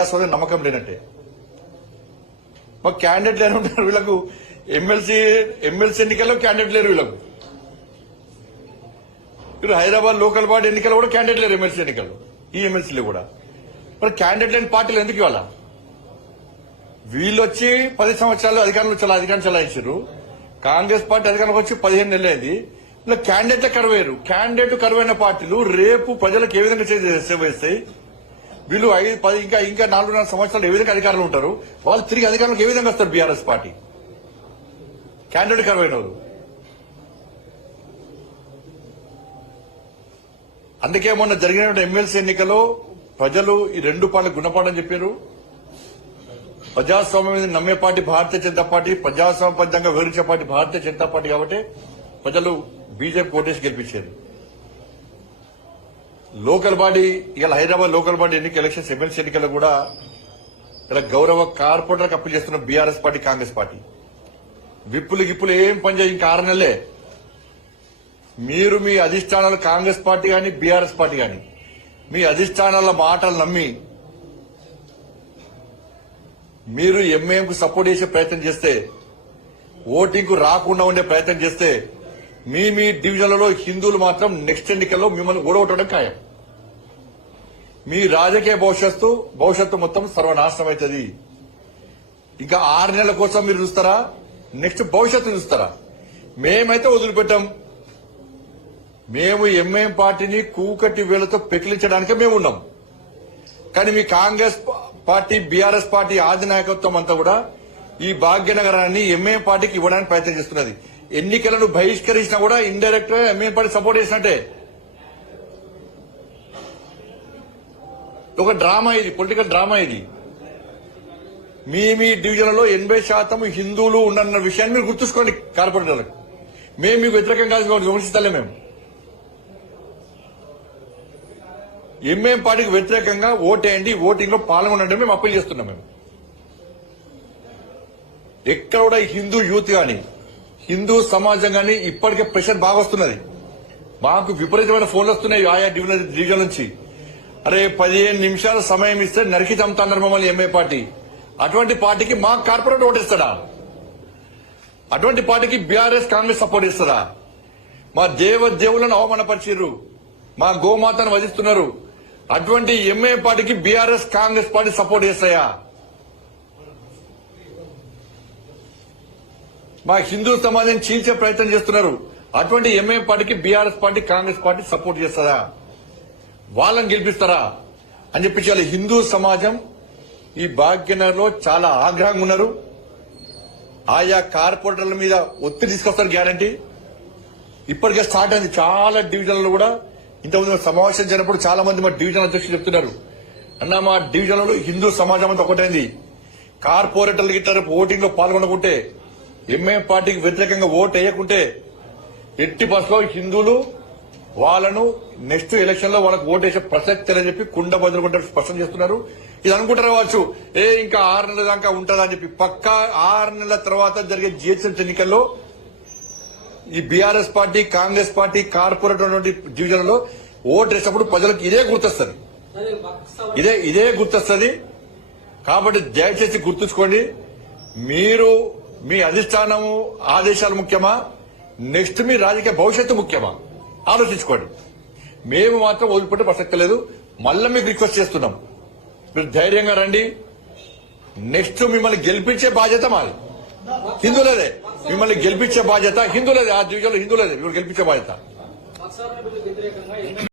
నమ్మకం లేనట్టే మాకు క్యాండిడేట్ లేరు ఉంటారు వీళ్ళకు ఎమ్మెల్సీ ఎన్నికల్లో క్యాండిడేట్ లేరు వీళ్ళకు ఇప్పుడు హైదరాబాద్ లోకల్ బాడీ ఎన్నికల్లో కూడా క్యాండిడేట్ లేరు ఎమ్మెల్సీ ఎన్నికల్లో ఈ ఎమ్మెల్సీలు కూడా మరి క్యాండిడేట్ లేని పార్టీలు ఎందుకు ఇవాళ వీళ్ళు వచ్చి 10 సంవత్సరాలు అధికారం చలాయించారు కాంగ్రెస్ పార్టీ అధికారంలోకి వచ్చి 15 నెలలు అయింది ఇలా క్యాండిడేట్ కరువేరు క్యాండిడేట్ కరువైన పార్టీలు రేపు ప్రజలకు ఏ విధంగా సేవ చేస్తాయి వీళ్ళు 5, 10 ఇంకా 4.5 సంవత్సరాలు ఏ విధంగా అధికారంలో ఉంటారు వాళ్ళు తిరిగి అధికారంలోకి ఏ విధంగా వస్తారు బీఆర్ఎస్ పార్టీ క్యాండిడేట్ కరువైన వాళ్ళు అందుకే మొన్న జరిగిన ఎమ్మెల్సీ ఎన్నికలో ప్రజలు ఈ 2 పార్టీలకు గుణపాఠం చెప్పారు ప్రజాస్వామ్యం మీద నమ్మే పార్టీ భారతీయ జనతా పార్టీ ప్రజాస్వామ్యబద్దంగా వివరించే పార్టీ భారతీయ జనతా పార్టీ కాబట్టి ప్రజలు బీజేపీ ఓటేసి గెలిపించారు లోకల్ బాడీ ఇలా Hyderabad local body elections MLC ఎన్నికల్లో కూడా ఇలా గౌరవ కార్పొరేటర్లకు అప్పీల్ చేస్తున్న బీఆర్ఎస్ పార్టీ కాంగ్రెస్ పార్టీ గిప్పులు ఏం పనిచేయ ఇంకా 6 నెలలే మీరు మీ అధిష్టానాలు కాంగ్రెస్ పార్టీ గాని బీఆర్ఎస్ పార్టీ గాని మీ అధిష్టానాల మాటలు నమ్మి మీరు ఎంఐఎంకు సపోర్ట్ చేసే ప్రయత్నం చేస్తే ఓటింగ్ కు రాకుండా ఉండే ప్రయత్నం చేస్తే మీ డివిజన్లలో హిందువులు మాత్రం నెక్స్ట్ ఎన్నికల్లో మిమ్మల్ని ఓడగొట్టడం ఖాయం మీ రాజకీయ భవిష్యత్తు మొత్తం సర్వనాశనం అవుతుంది ఇంకా 6 నెలల కోసం మీరు చూస్తారా నెక్స్ట్ భవిష్యత్తు చూస్తారా మేమైతే వదిలిపెట్టాం మేము ఎంఐఎం పార్టీని కూకటి వేలతో పెకిలించడానికే మేము ఉన్నాం కానీ మీ కాంగ్రెస్ పార్టీ బీఆర్ఎస్ పార్టీ ఆధినాయకత్వం అంతా కూడా ఈ భాగ్యనగరాన్ని ఎంఐఎం పార్టీకి ఇవ్వడానికి ప్రయత్నం చేస్తున్నది ఎన్నికలను బహిష్కరించినా కూడా ఇండైరెక్ట్ గా ఎంఐఎం పార్టీ సపోర్ట్ చేసినట్టే ఒక డ్రామా ఇది పొలిటికల్ డ్రామా ఇది మీ డివిజన్లలో 80% హిందువులు ఉన్న విషయాన్ని మీరు గుర్తుంచుకోండి కార్పొరేటర్లకు మేము మీకు వ్యతిరేకంగా విమర్శిస్తలే మేము ఎంఐఎం పార్టీకి వ్యతిరేకంగా ఓటేయండి ఓటింగ్ లో పాల్గొనండి మేము అప్పీల్ చేస్తున్నాం మేము ఎక్కడ కూడా హిందూ యూత్ గాని హిందూ సమాజం గాని ఇప్పటికే ప్రెషర్ బాగా వస్తున్నది మాకు విపరీతమైన ఫోన్లు వస్తున్నాయి ఆయా డివిజన్ నుంచి అరే 15 నిమిషాల సమయం ఇస్తే నరికి చంపుతున్నారు మమ్మల్ని ఎంఐ పార్టీ అటువంటి పార్టీకి మా కార్పొరేట్ ఓటేస్తాడా అటువంటి పార్టీకి బీఆర్ఎస్ కాంగ్రెస్ సపోర్ట్ ఇస్తారా మా దేవులను అవమానపరిచారు మా గోమాతను వధిస్తున్నారు అటువంటి ఎంఐ పార్టీకి బీఆర్ఎస్ కాంగ్రెస్ పార్టీ సపోర్ట్ చేస్తాయా మా హిందూ సమాజం చీల్చే ప్రయత్నం చేస్తున్నారు అటువంటి ఎంఐ పార్టీకి BRS party Congress party support చేస్తారా వాళ్ళని గెలిపిస్తారా అని చెప్పి హిందూ సమాజం ఈ భాగ్యనగర్ లో చాలా ఆగ్రహంగా ఉన్నారు ఆయా కార్పొరేటర్ల మీద ఒత్తిడి తీసుకొస్తారు గ్యారంటీ ఇప్పటికే స్టార్ట్ అయింది చాలా డివిజన్లలో కూడా ఇంతకుముందు సమావేశం జరిగినప్పుడు చాలా మంది మా డివిజన్ అధ్యక్షులు చెప్తున్నారు అన్న మా డివిజన్లలో హిందూ సమాజం అంతా ఒకటైంది కార్పొరేటర్లు గిట్టారు ఓటింగ్ లో పాల్గొనకుంటే ఎంఐఎం పార్టీకి వ్యతిరేకంగా ఓటు వేయకుంటే ఎట్టి బస్సులో హిందువులు వాళ్ళను నెక్స్ట్ ఎలక్షన్ లో వాళ్ళకు ఓటు వేసే ప్రసక్తి అని చెప్పి కుండ బదులుకుంటే స్పష్టం చేస్తున్నారు ఇది అనుకుంటారు కావచ్చు ఇంకా 6 నెలల దాకా ఉంటుందా అని చెప్పి పక్కా 6 నెలల తర్వాత జరిగే జిహెచ్ఎంసీ ఎన్నికల్లో ఈ BRS party Congress party corporator division లో ఓటు వేసినప్పుడు ప్రజలకు ఇదే గుర్తొస్తుంది ఇదే గుర్తొస్తుంది కాబట్టి దయచేసి గుర్తుంచుకోండి మీరు మీ అధిష్టానము ఆదేశాలు ముఖ్యమా నెక్స్ట్ మీ రాజకీయ భవిష్యత్తు ముఖ్యమా ఆలోచించుకోండి మేము మాత్రం వదిలిపెట్టే ప్రసక్తి లేదు మళ్ళీ మీకు రిక్వెస్ట్ చేస్తున్నాం మీరు ధైర్యంగా రండి నెక్స్ట్ మిమ్మల్ని గెలిపించే బాధ్యత మాది హిందువులదే మిమ్మల్ని గెలిపించే బాధ్యత హిందువులదే ఆ డివిజన్లో హిందువులదే మిమ్మల్ని గెలిపించే బాధ్యత